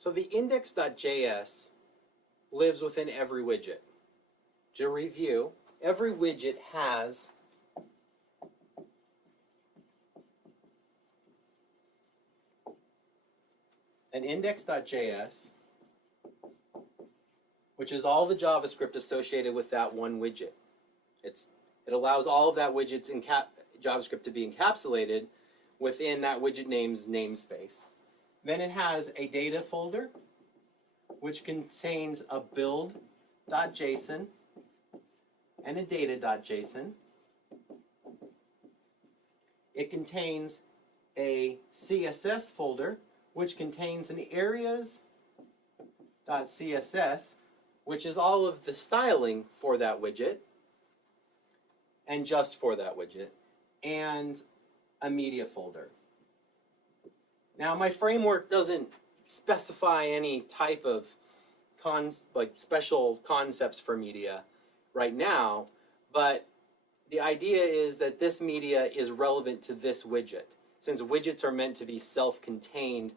So the index.js lives within every widget. To review, every widget has an index.js, which is all the JavaScript associated with that one widget. It allows all of that widget's JavaScript to be encapsulated within that widget name's namespace. Then it has a data folder, which contains a build.json and a data.json. It contains a CSS folder, which contains an areas.css, which is all of the styling for that widget, and just for that widget, and a media folder. Now, my framework doesn't specify any type of special concepts for media right now, but the idea is that this media is relevant to this widget. Since widgets are meant to be self-contained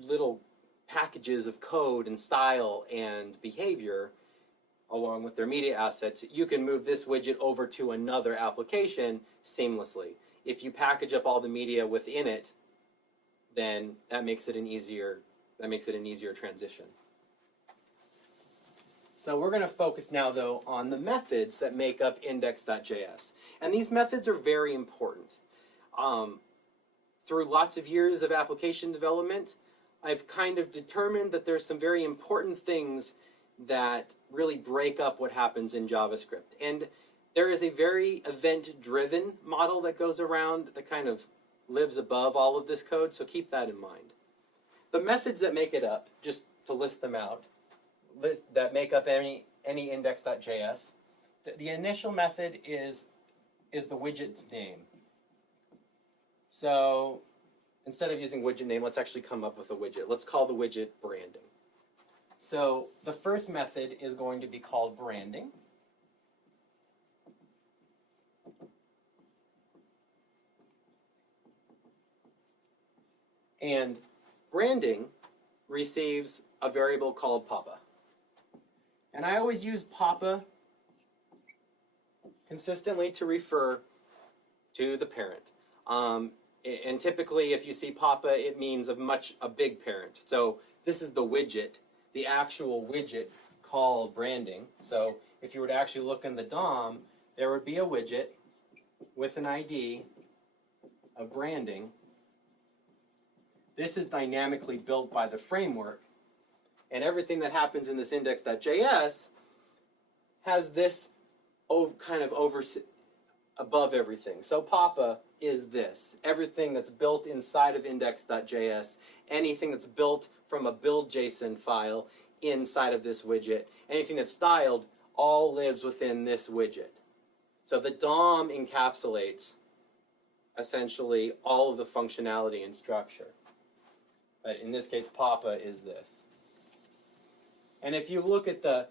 little packages of code and style and behavior, along with their media assets, you can move this widget over to another application seamlessly. If you package up all the media within it, then that makes it an easier transition. So we're going to focus now, though, on the methods that make up index.js. And these methods are very important. Through lots of years of application development, I've kind of determined that there's some very important things that really break up what happens in JavaScript. And there is a very event-driven model that goes around that kind of lives above all of this code, so keep that in mind. The methods that make it up, just to list them out, that make up any index.js, the initial method is the widget's name. So instead of using widget name, let's actually come up with a widget. Let's call the widget branding. So the first method is going to be called branding. And branding receives a variable called papa. And I always use papa consistently to refer to the parent. And typically, if you see papa, it means a big parent. So this is the widget, the actual widget called branding. So if you were to actually look in the DOM, there would be a widget with an ID of branding. This is dynamically built by the framework. And everything that happens in this index.js has this kind of above everything. So papa is this. Everything that's built inside of index.js, anything that's built from a build.json file inside of this widget, anything that's styled, all lives within this widget. So the DOM encapsulates essentially all of the functionality and structure. But in this case, papa is this. And if you look at the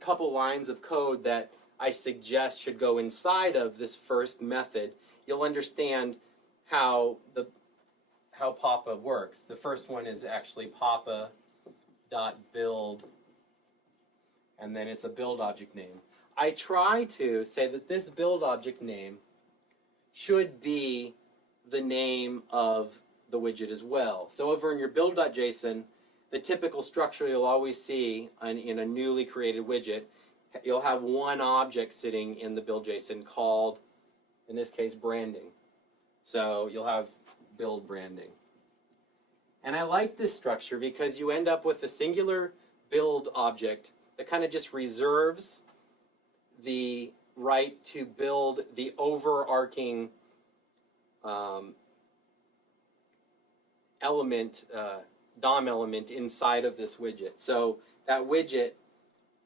couple lines of code that I suggest should go inside of this first method, you'll understand how papa works. The first one is actually papa.build, and then it's a build object name. I try to say that this build object name should be the name of the widget as well. So over in your build.json, the typical structure you'll always see in a newly created widget, you'll have one object sitting in the build.json called, in this case, branding. So you'll have build branding. And I like this structure because you end up with a singular build object that kind of just reserves the right to build the overarching element, DOM element inside of this widget. So that widget,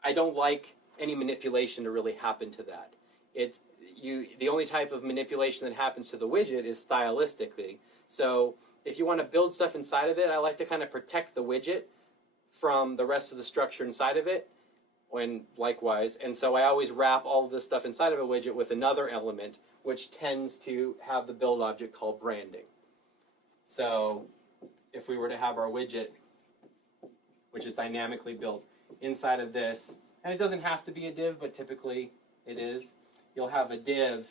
I don't like any manipulation to really happen to that. The only type of manipulation that happens to the widget is stylistically. So if you want to build stuff inside of it, I like to kind of protect the widget from the rest of the structure inside of it, and likewise. And so I always wrap all of this stuff inside of a widget with another element, which tends to have the build object called branding. So if we were to have our widget which is dynamically built inside of this. And it doesn't have to be a div, but typically it is. You'll have a div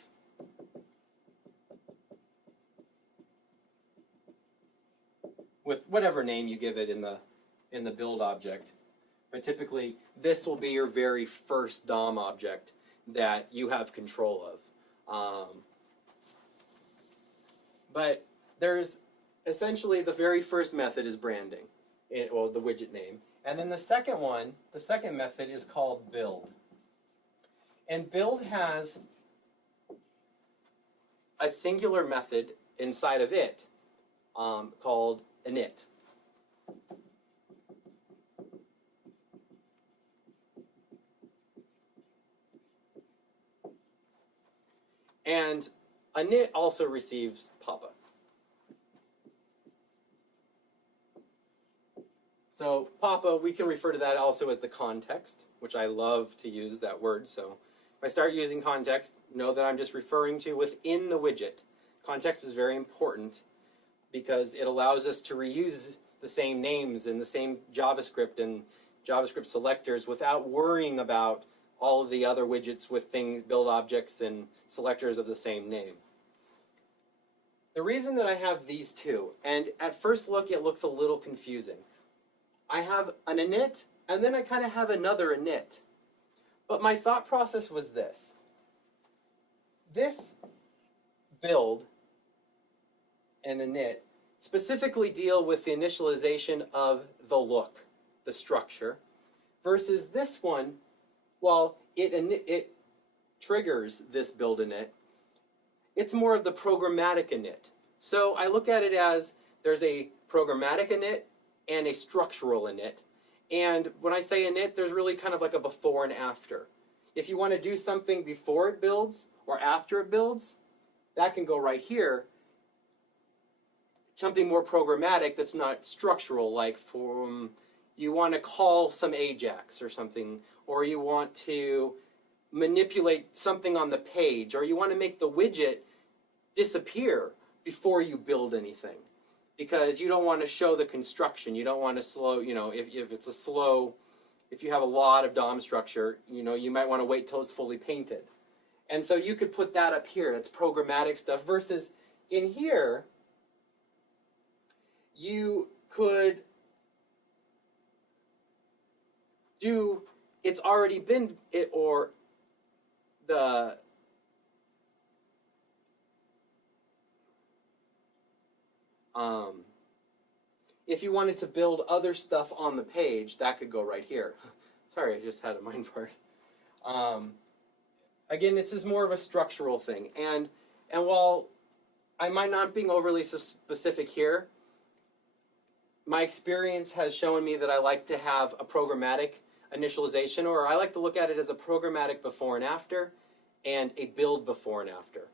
with whatever name you give it in the build object. But typically, this will be your very first DOM object that you have control of. But there's essentially the very first method is branding, or the widget name. And then the second method is called build. And build has a singular method inside of it called init. And init also receives Papa. So Papa, we can refer to that also as the context, which I love to use that word. So if I start using context, know that I'm just referring to within the widget. Context is very important because it allows us to reuse the same names and the same JavaScript and JavaScript selectors without worrying about all of the other widgets with build objects and selectors of the same name. The reason that I have these two, and at first look it looks a little confusing. I have an init, and then I kind of have another init. But my thought process was this. This build and init specifically deal with the initialization of the look, the structure, versus this one, while it triggers this build init, it's more of the programmatic init. So I look at it as there's a programmatic init and a structural init. And when I say init, there's really kind of like a before and after. If you want to do something before it builds or after it builds, that can go right here. Something more programmatic that's not structural, like you want to call some Ajax or something, or you want to manipulate something on the page, or you want to make the widget disappear before you build anything. Because you don't want to show the construction. You don't want to slow, if you have a lot of DOM structure, you might want to wait till it's fully painted. And so you could put that up here. That's programmatic stuff. Versus in here, you could do, it's already been, or the, if you wanted to build other stuff on the page, that could go right here. Sorry, I just had a mind fart. Again, this is more of a structural thing. And while I might not be overly specific here, my experience has shown me that I like to have a programmatic initialization, or I like to look at it as a programmatic before and after, and a build before and after.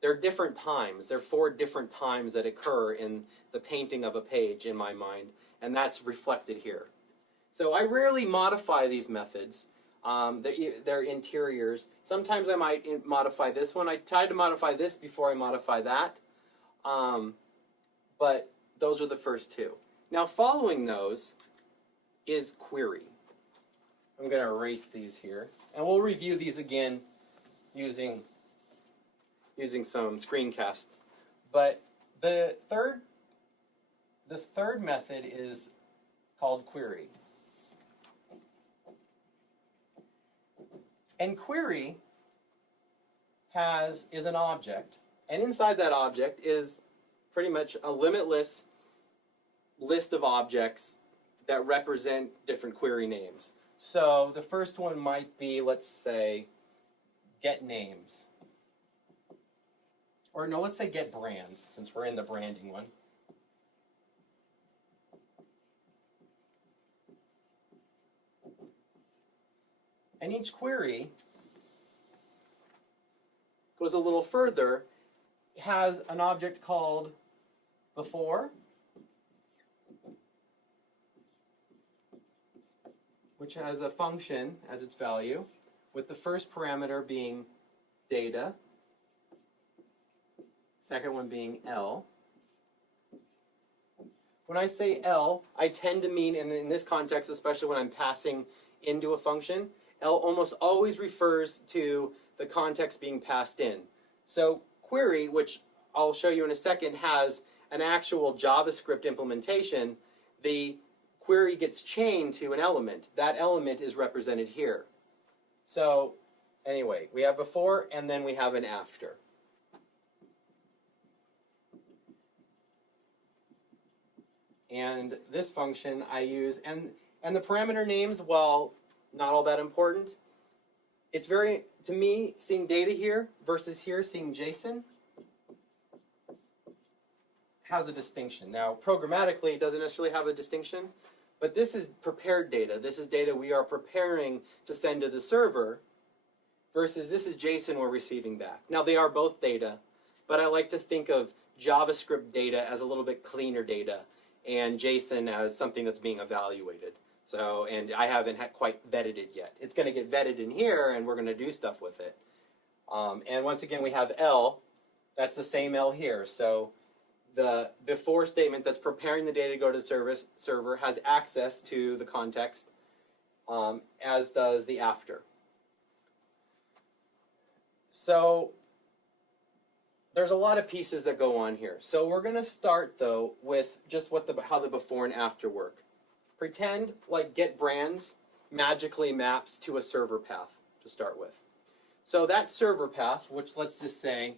There are different times. There are 4 different times that occur in the painting of a page in my mind, and that's reflected here. So I rarely modify these methods. They're interiors. Sometimes I might modify this one. I tried to modify this before I modify that, but those are the first 2. Now following those is query. I'm going to erase these here, and we'll review these again using some screencasts. But the third method is called query. And query is an object, and inside that object is pretty much a limitless list of objects that represent different query names. So the first one might be, let's say, get names. Or no, let's say get brands, since we're in the branding one. And each query goes a little further, has an object called before, which has a function as its value, with the first parameter being data, second one being L, when I say L, I tend to mean, and in this context, especially when I'm passing into a function, L almost always refers to the context being passed in. So query, which I'll show you in a second, has an actual JavaScript implementation. The query gets chained to an element. That element is represented here. So anyway, we have before and then we have an after. And this function I use, and the parameter names, while not all that important, it's very, to me, seeing data here versus here, seeing JSON, has a distinction. Now, programmatically, it doesn't necessarily have a distinction, but this is prepared data. This is data we are preparing to send to the server, versus this is JSON we're receiving back. Now, they are both data, but I like to think of JavaScript data as a little bit cleaner data, and JSON as something that's being evaluated. So, and I haven't quite vetted it yet. It's going to get vetted in here, and we're going to do stuff with it. And once again, we have L. That's the same L here. So the before statement that's preparing the data to go to the server has access to the context, as does the after. So there's a lot of pieces that go on here. So we're going to start, though, with just how the before and after work. Pretend like get brands magically maps to a server path to start with. So that server path, which let's just say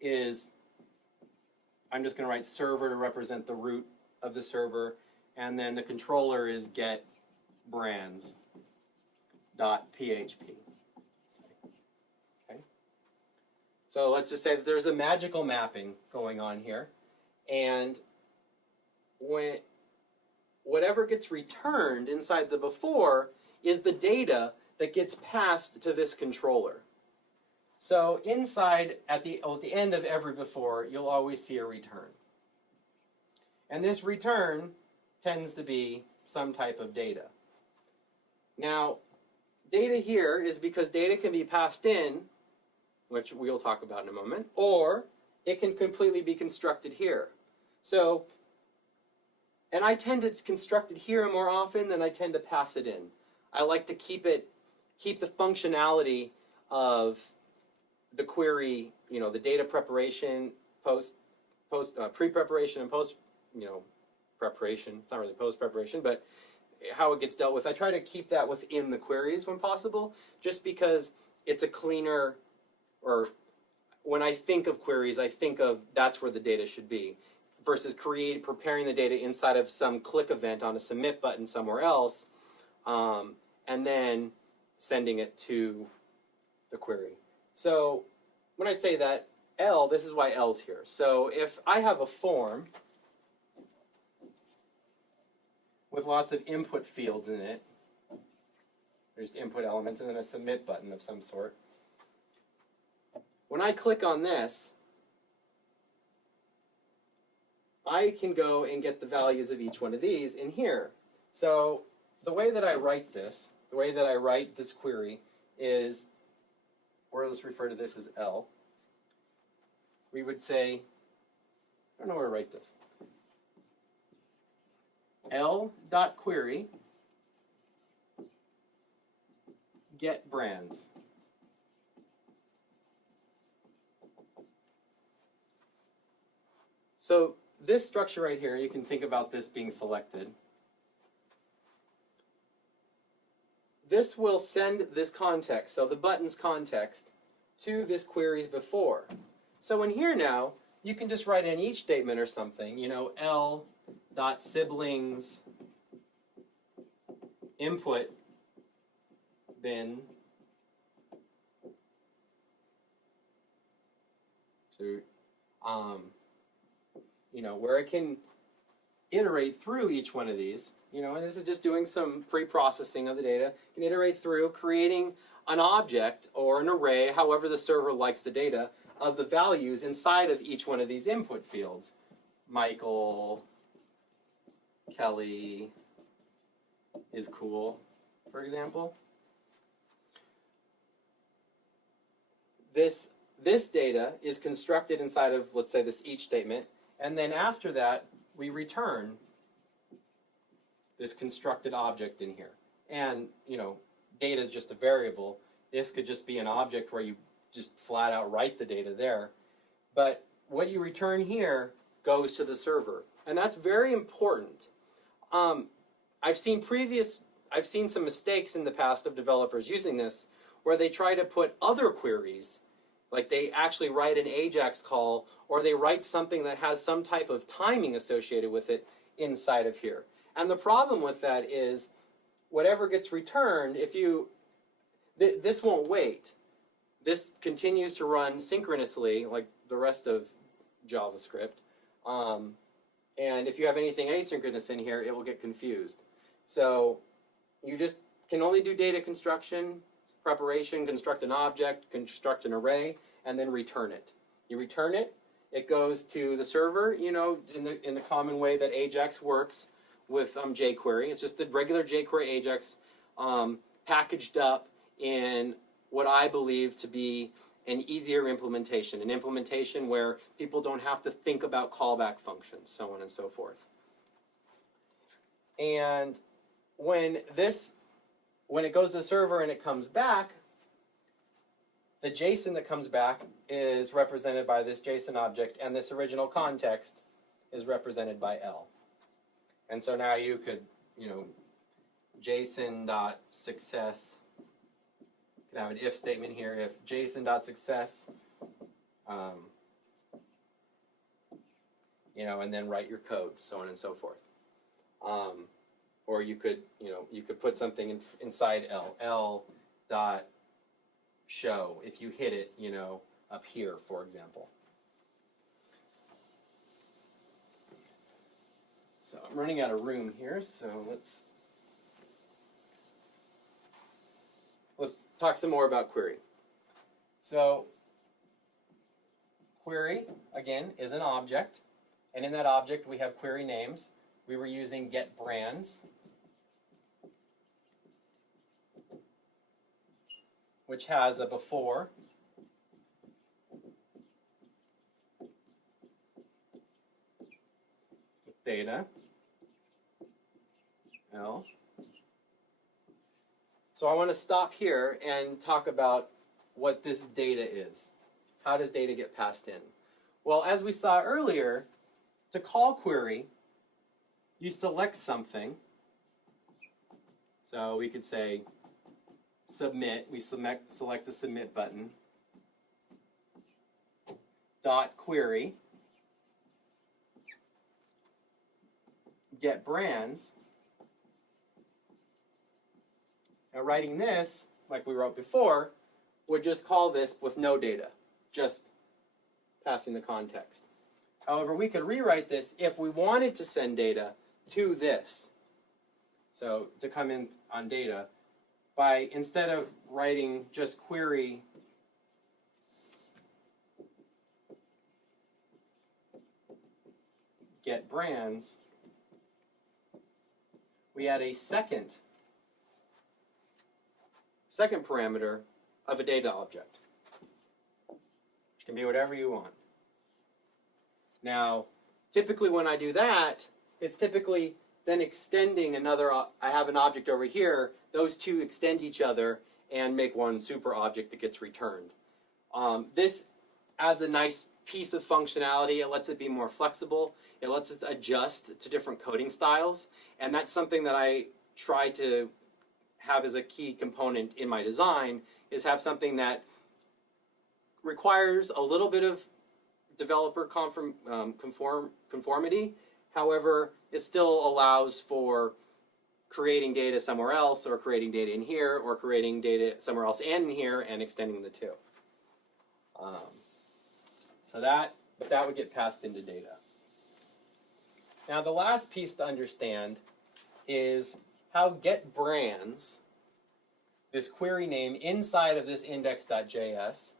is, I'm just going to write server to represent the root of the server, and then the controller is get brands.php. So let's just say that there's a magical mapping going on here, and whatever gets returned inside the before is the data that gets passed to this controller. So inside, at the end of every before, you'll always see a return. And this return tends to be some type of data. Now, data here is because data can be passed in, which we'll talk about in a moment, or it can completely be constructed here. So, and I tend to construct it here more often than I tend to pass it in. I like to keep the functionality of the query, the data preparation, pre-preparation and post, preparation. It's not really post-preparation, but how it gets dealt with. I try to keep that within the queries when possible, just because it's a cleaner, or when I think of queries, I think of that's where the data should be, versus preparing the data inside of some click event on a submit button somewhere else, and then sending it to the query. So when I say that, L, this is why L's here. So if I have a form with lots of input fields in it, there's input elements and then a submit button of some sort. When I click on this, I can go and get the values of each one of these in here. So the way that I write this, query is, or let's refer to this as L. We would say, I don't know where to write this. L.query get brands. So this structure right here, you can think about this being selected. This will send this context, so the button's context, to this query's before. So in here now, you can just write in each statement or something, L.siblings input bin. So, where it can iterate through each one of these, and this is just doing some pre-processing of the data. You can iterate through creating an object or an array, however the server likes the data, of the values inside of each one of these input fields. Michael, Kelly is cool, for example. This data is constructed inside of, let's say, this each statement, and then after that, we return this constructed object in here. And, you know, data is just a variable. This could just be an object where you just flat out write the data there. But what you return here goes to the server. And that's very important. I've seen some mistakes in the past of developers using this where they try to put other queries, like they actually write an AJAX call or they write something that has some type of timing associated with it inside of here. And the problem with that is whatever gets returned, this won't wait. This continues to run synchronously like the rest of JavaScript. And if you have anything asynchronous in here, it will get confused. So you just can only do data construction, preparation, construct an object, construct an array, and then return it. You return it, it goes to the server, you know, in the common way that AJAX works with jQuery. It's just the regular jQuery AJAX packaged up in what I believe to be an easier implementation, an implementation where people don't have to think about callback functions, so on and so forth. And when it goes to the server and it comes back, the JSON that comes back is represented by this JSON object, and this original context is represented by L. And so now you could, you know, JSON.success. You can have an if statement here. If JSON.success, you know, and then write your code, so on and so forth. Or you could, you know, you could put something inside L dot show if you hit it, you know, up here, for example. So I'm running out of room here, so let's talk some more about query. So query, again, is an object, and in that object we have query names. We were using get brands, which has a before, with data, L. So I want to stop here and talk about what this data is. How does data get passed in? Well, as we saw earlier, to call query, you select something. So we could say submit. We select the submit button. Dot query. Get brands. Now writing this, like we wrote before, would just call this with no data, just passing the context. However, we could rewrite this if we wanted to send data to this. So to come in on data, by instead of writing just query get brands, we add a second parameter of a data object, which can be whatever you want. Now, typically when I do that, it's typically then extending another, I have an object over here, those two extend each other and make one super object that gets returned. This adds a nice piece of functionality. It lets it be more flexible. It lets us adjust to different coding styles, and that's something that I try to have as a key component in my design, is have something that requires a little bit of developer conformity. However, it still allows for creating data somewhere else, or creating data in here, or creating data somewhere else and in here, and extending the two. So that would get passed into data. Now the last piece to understand is how get brands, this query name inside of this index.js,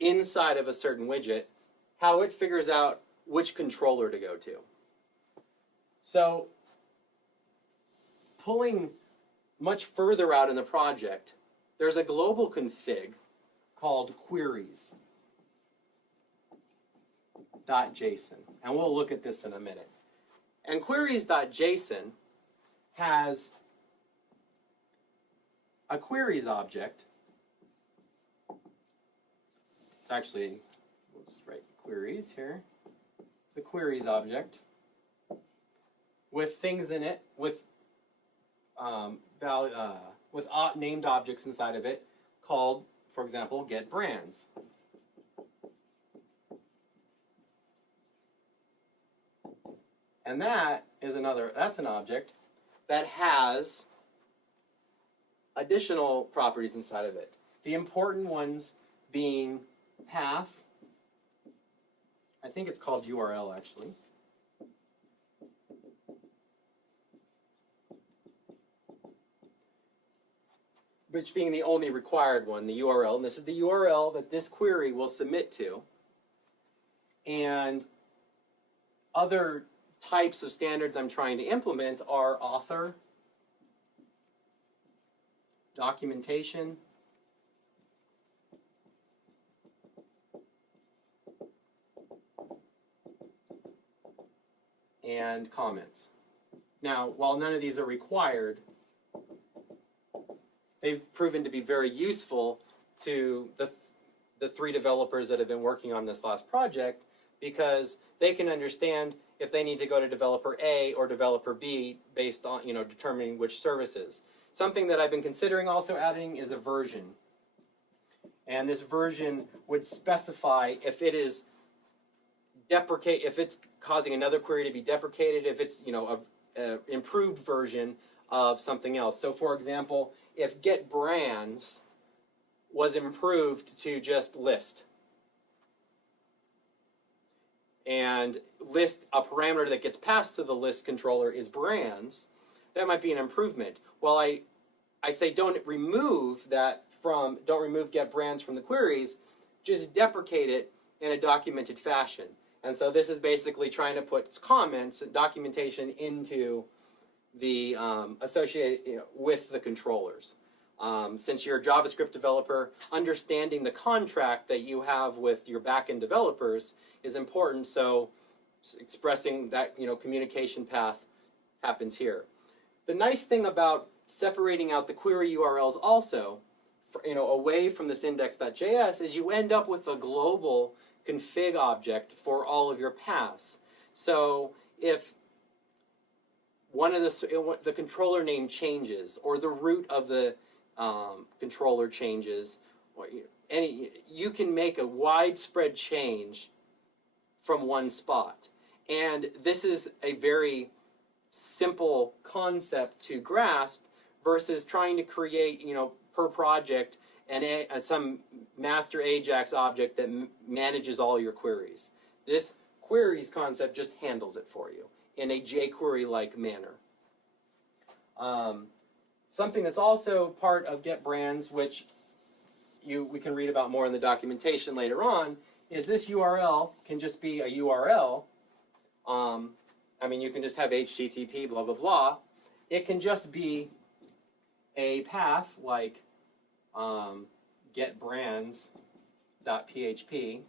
inside of a certain widget, how it figures out which controller to go to. So pulling much further out in the project, there's a global config called queries.json, and we'll look at this in a minute. And queries.json has a queries object. It's actually, we'll just write queries here. It's a queries object with things in it, with named objects inside of it called, for example, get brands. And that's an object that has additional properties inside of it. The important ones being path, I think it's called URL actually. Which being the only required one, the URL, and this is the URL that this query will submit to. And other types of standards I'm trying to implement are author, documentation, and comments. Now, while none of these are required, they've proven to be very useful to the 3 developers that have been working on this last project, because they can understand if they need to go to developer A or developer B based on, determining which services. Something that I've been considering also adding is a version. And this version would specify if it is if it's causing another query to be deprecated, if it's, a improved version of something else. So for example, if get brands was improved to just list, and list, a parameter that gets passed to the list controller is brands, that might be an improvement. Well, I say don't remove get brands from the queries, just deprecate it in a documented fashion. And so this is basically trying to put comments and documentation into the associated with the controllers. Since you're a JavaScript developer, understanding the contract that you have with your backend developers is important, so expressing that communication path happens here. The nice thing about separating out the query URLs also, away from this index.js, is you end up with a global config object for all of your paths. So if one of the controller name changes, or the root of the controller changes, or you can make a widespread change from one spot. And this is a very simple concept to grasp versus trying to create, per project some master Ajax object that manages all your queries. This queries concept just handles it for you in a jQuery-like manner. Something that's also part of get brands, which we can read about more in the documentation later on, is this URL can just be a URL. You can just have HTTP, blah, blah, blah. It can just be a path like getbrands.php,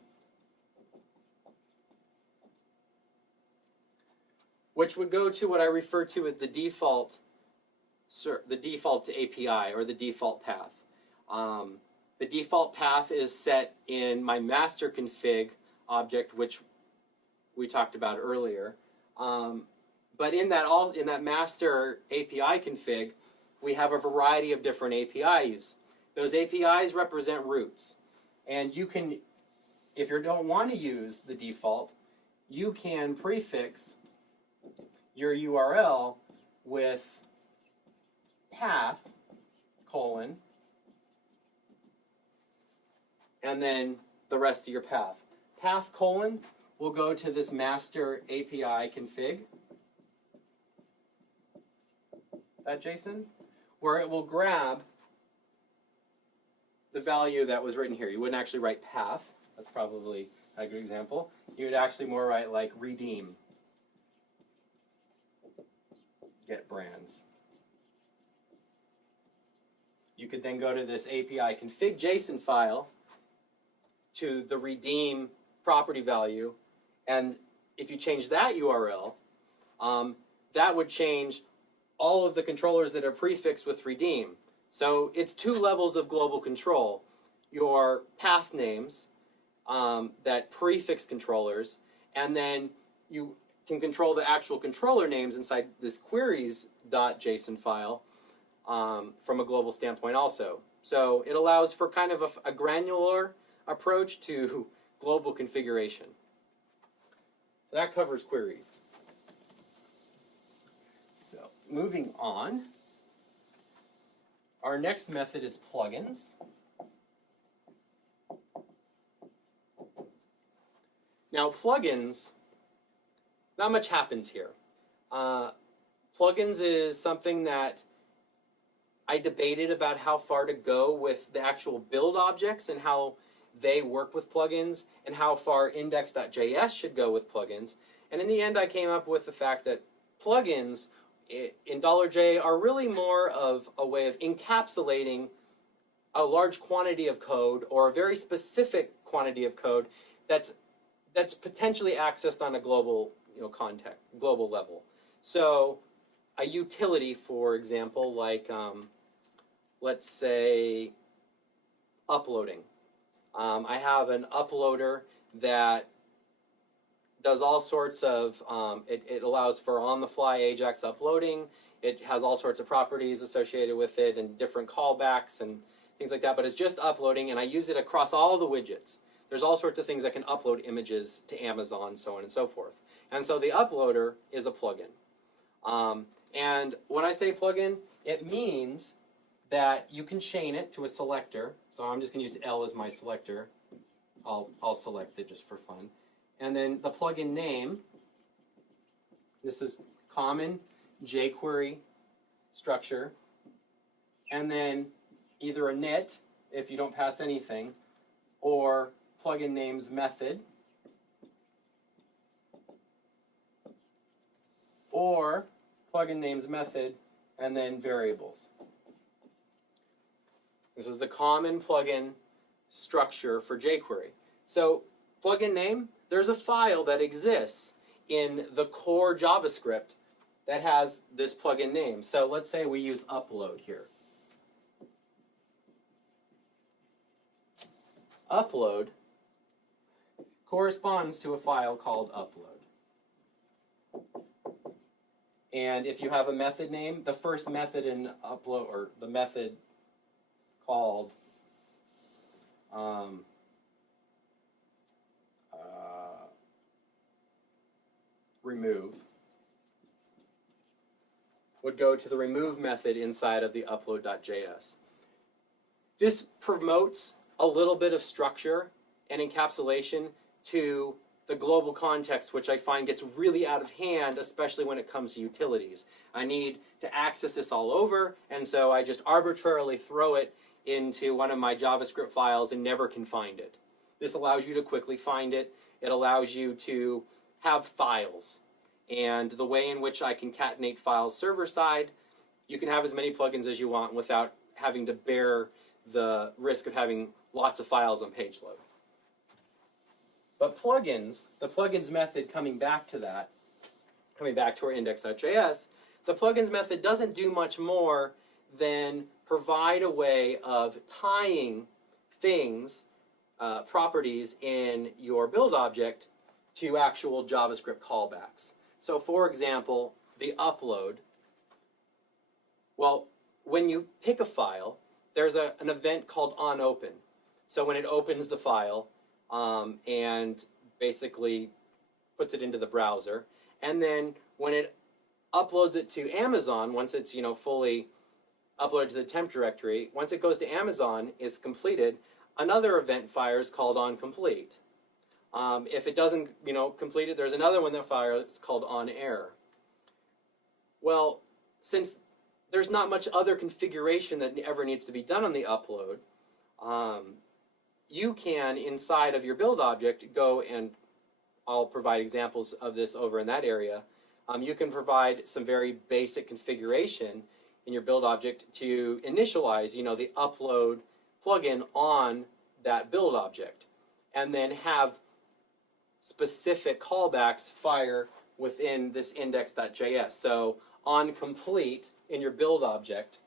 which would go to what I refer to as the default API, or the default path. The default path is set in my master config object, which we talked about earlier. But in that master API config, we have a variety of different APIs. Those APIs represent routes. And you can, if you don't want to use the default, you can prefix your URL with path, and then the rest of your path. Path, will go to this master API config, that JSON, where it will grab the value that was written here. You wouldn't actually write path. That's probably a good example. You would actually more write like redeem, get brands. You could then go to this API config JSON file to the redeem property value, and if you change that URL, that would change all of the controllers that are prefixed with redeem. So it's two levels of global control. Your path names that prefix controllers, and then you can control the actual controller names inside this queries.json file from a global standpoint also. So it allows for kind of a granular approach to global configuration. So that covers queries. So moving on, our next method is plugins. Now plugins, not much happens here. Plugins is something that I debated about how far to go with the actual build objects and how they work with plugins, and how far index.js should go with plugins. And in the end, I came up with the fact that plugins in $J are really more of a way of encapsulating a large quantity of code, or a very specific quantity of code that's potentially accessed on a global global level. So a utility, for example, like let's say uploading. I have an uploader that does all sorts of, it allows for on-the-fly AJAX uploading. It has all sorts of properties associated with it and different callbacks and things like that, but it's just uploading, and I use it across all the widgets. There's all sorts of things that can upload images to Amazon, so on and so forth. And so the uploader is a plugin. And when I say plugin, it means that you can chain it to a selector. So I'm just going to use L as my selector. I'll select it just for fun. And then the plugin name, this is common jQuery structure. And then either a init, if you don't pass anything, or plugin names method, or plugin names method, and then variables. This is the common plugin structure for jQuery. So plugin name, there's a file that exists in the core JavaScript that has this plugin name. So let's say we use upload here. Upload corresponds to a file called upload. And if you have a method name, the first method in upload, or the method called remove, would go to the remove method inside of the upload.js. This promotes a little bit of structure and encapsulation to the global context, which I find gets really out of hand, especially when it comes to utilities. I need to access this all over, and so I just arbitrarily throw it into one of my JavaScript files and never can find it. This allows you to quickly find it. It allows you to have files. And the way in which I concatenate files server-side, you can have as many plugins as you want without having to bear the risk of having lots of files on page load. But plugins, the plugins method, coming back to that, coming back to our index.js, the plugins method doesn't do much more than provide a way of tying things, properties in your build object to actual JavaScript callbacks. So for example, the upload, well, when you pick a file, there's an event called onOpen. So when it opens the file and basically puts it into the browser, and then when it uploads it to Amazon, once it's fully uploaded to the temp directory, once it goes to Amazon, it's completed, another event fires called onComplete. If it doesn't complete it, there's another one that fires called onError. Well, since there's not much other configuration that ever needs to be done on the upload, you can, inside of your build object, go and I'll provide examples of this over in that area. You can provide some very basic configuration in your build object to initialize, the upload plugin on that build object, and then have specific callbacks fire within this index.js. So on complete in your build object,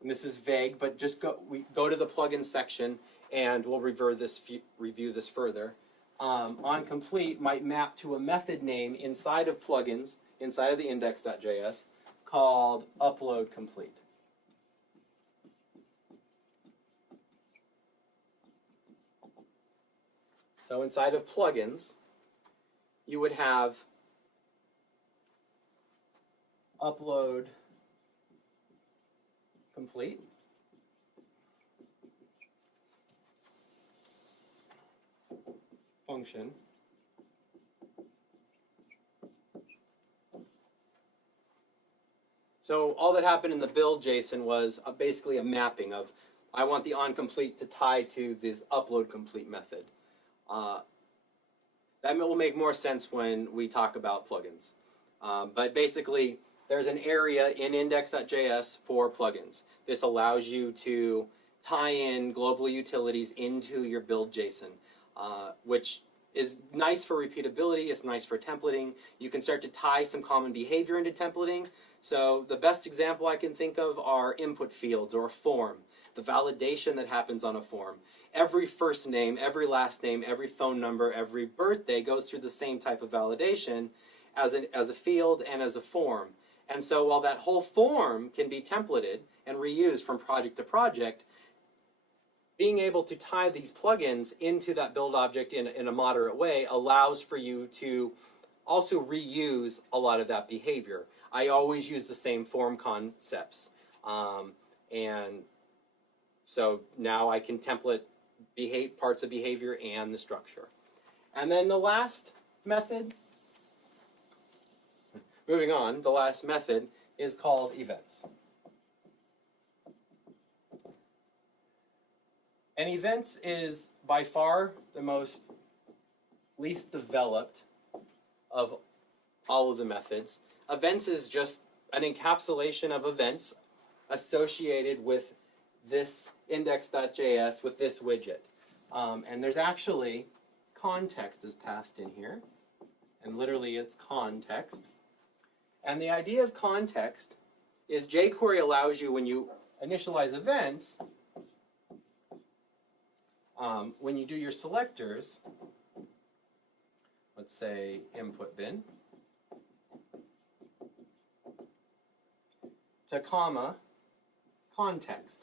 and this is vague, but just go to the plugin section and we'll review this further. On complete might map to a method name inside of plugins, inside of the index.js, called upload complete. So inside of plugins, you would have upload complete. Function. So all that happened in the build JSON was basically a mapping of, I want the onComplete to tie to this upload complete method. That will make more sense when we talk about plugins. But basically, there's an area in index.js for plugins. This allows you to tie in global utilities into your build JSON, which is nice for repeatability. It's nice for templating. You can start to tie some common behavior into templating. So the best example I can think of are input fields or a form, the validation that happens on a form. Every first name, every last name, every phone number, every birthday goes through the same type of validation as a field and as a form. And so while that whole form can be templated and reused from project to project, being able to tie these plugins into that build object in a moderate way allows for you to also reuse a lot of that behavior. I always use the same form concepts. And so now I can template parts of behavior and the structure. And then the last method, moving on, the last method is called events. And events is by far the least developed of all of the methods. Events is just an encapsulation of events associated with this index.js, with this widget. And there's actually context is passed in here. And literally it's context. And the idea of context is jQuery allows you, when you initialize events, when you do your selectors, let's say input bin, to comma context.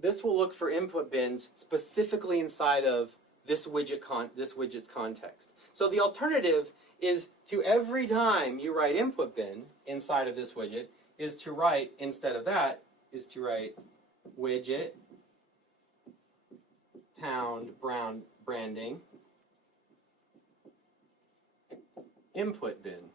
This will look for input bins specifically inside of this widget's context. So the alternative is to, every time you write input bin inside of this widget, is to write, instead of that, is to write widget pound branding input bin.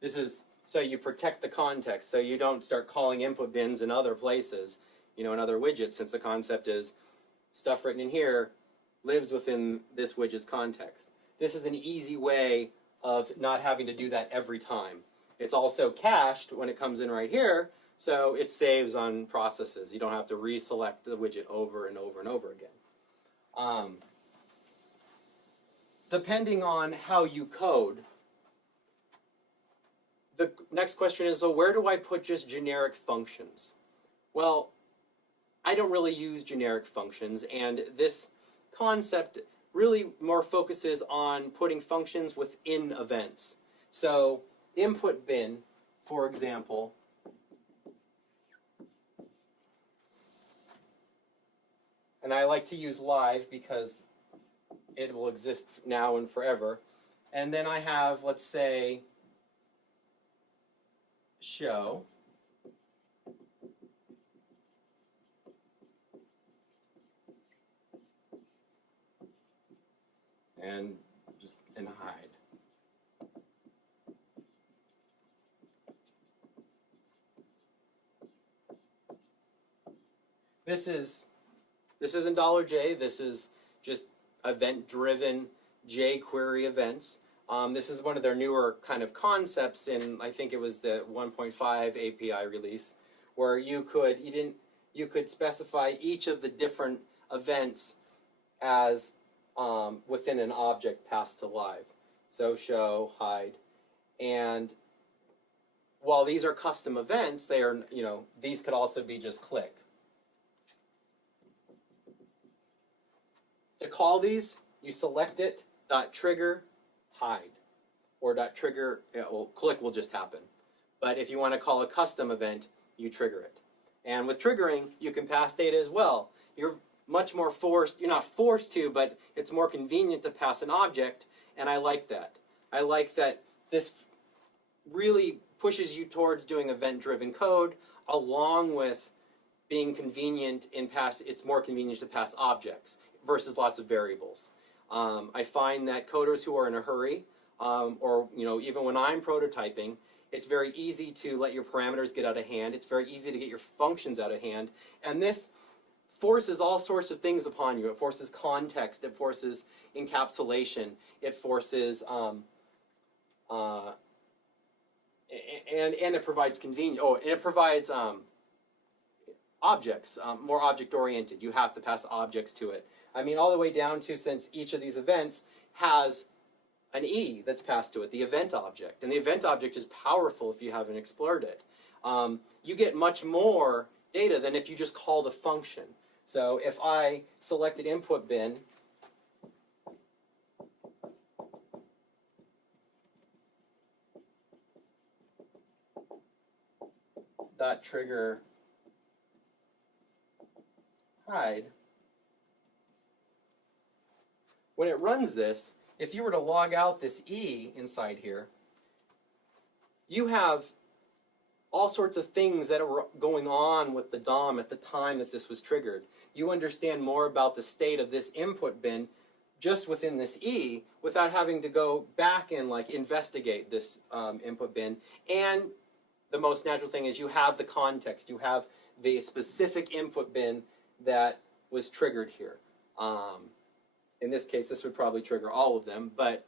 This is so you protect the context, so you don't start calling input bins in other places, in other widgets, since the concept is stuff written in here lives within this widget's context. This is an easy way of not having to do that every time. It's also cached when it comes in right here, so it saves on processes. You don't have to reselect the widget over and over and over again. Depending on how you code, the next question is, so where do I put just generic functions? Well, I don't really use generic functions, and this concept really more focuses on putting functions within events. So input bin, for example, and I like to use live because it will exist now and forever. And then I have, let's say, show. And hide. This isn't $J. This is just event-driven jQuery events. This is one of their newer kind of concepts in, I think it was the 1.5 API release, where you could specify each of the different events as within an object passed to live. So show, hide, and while these are custom events, they are, these could also be just click. To call these, you select it, .trigger, hide, or .trigger, click will just happen. But if you want to call a custom event, you trigger it. And with triggering, you can pass data as well. You're much more forced, you're not forced to, but it's more convenient to pass an object, and I like that. I like that this really pushes you towards doing event-driven code, along with being convenient in it's more convenient to pass objects versus lots of variables. I find that coders who are in a hurry, or even when I'm prototyping, it's very easy to let your parameters get out of hand. It's very easy to get your functions out of hand, and this forces all sorts of things upon you. It forces context. It forces encapsulation. It forces and it provides convenience. Oh, and it provides objects, more object-oriented. You have to pass objects to it. I mean, all the way down to, since each of these events has an E that's passed to it, the event object. And the event object is powerful if you haven't explored it. You get much more data than if you just called a function. So if I selected input bin, .trigger hide, when it runs this, if you were to log out this E inside here, you have all sorts of things that were going on with the DOM at the time that this was triggered. You understand more about the state of this input bin just within this E without having to go back and investigate this input bin. And the most natural thing is you have the context. You have the specific input bin that was triggered here. In this case, this would probably trigger all of them, but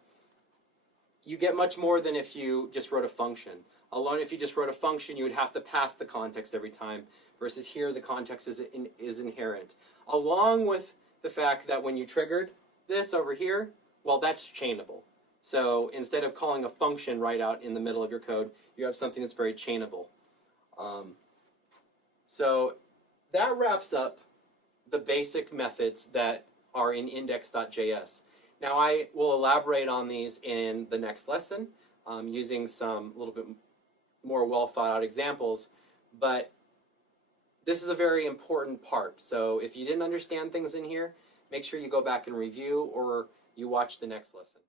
you get much more than if you just wrote a function. Alone, if you just wrote a function, you would have to pass the context every time, versus here the context is inherent. Along with the fact that when you triggered this over here, well, that's chainable. So instead of calling a function right out in the middle of your code, you have something that's very chainable. So that wraps up the basic methods that are in index.js. Now I will elaborate on these in the next lesson using some little bit more well thought out examples, but this is a very important part. So if you didn't understand things in here, make sure you go back and review or you watch the next lesson.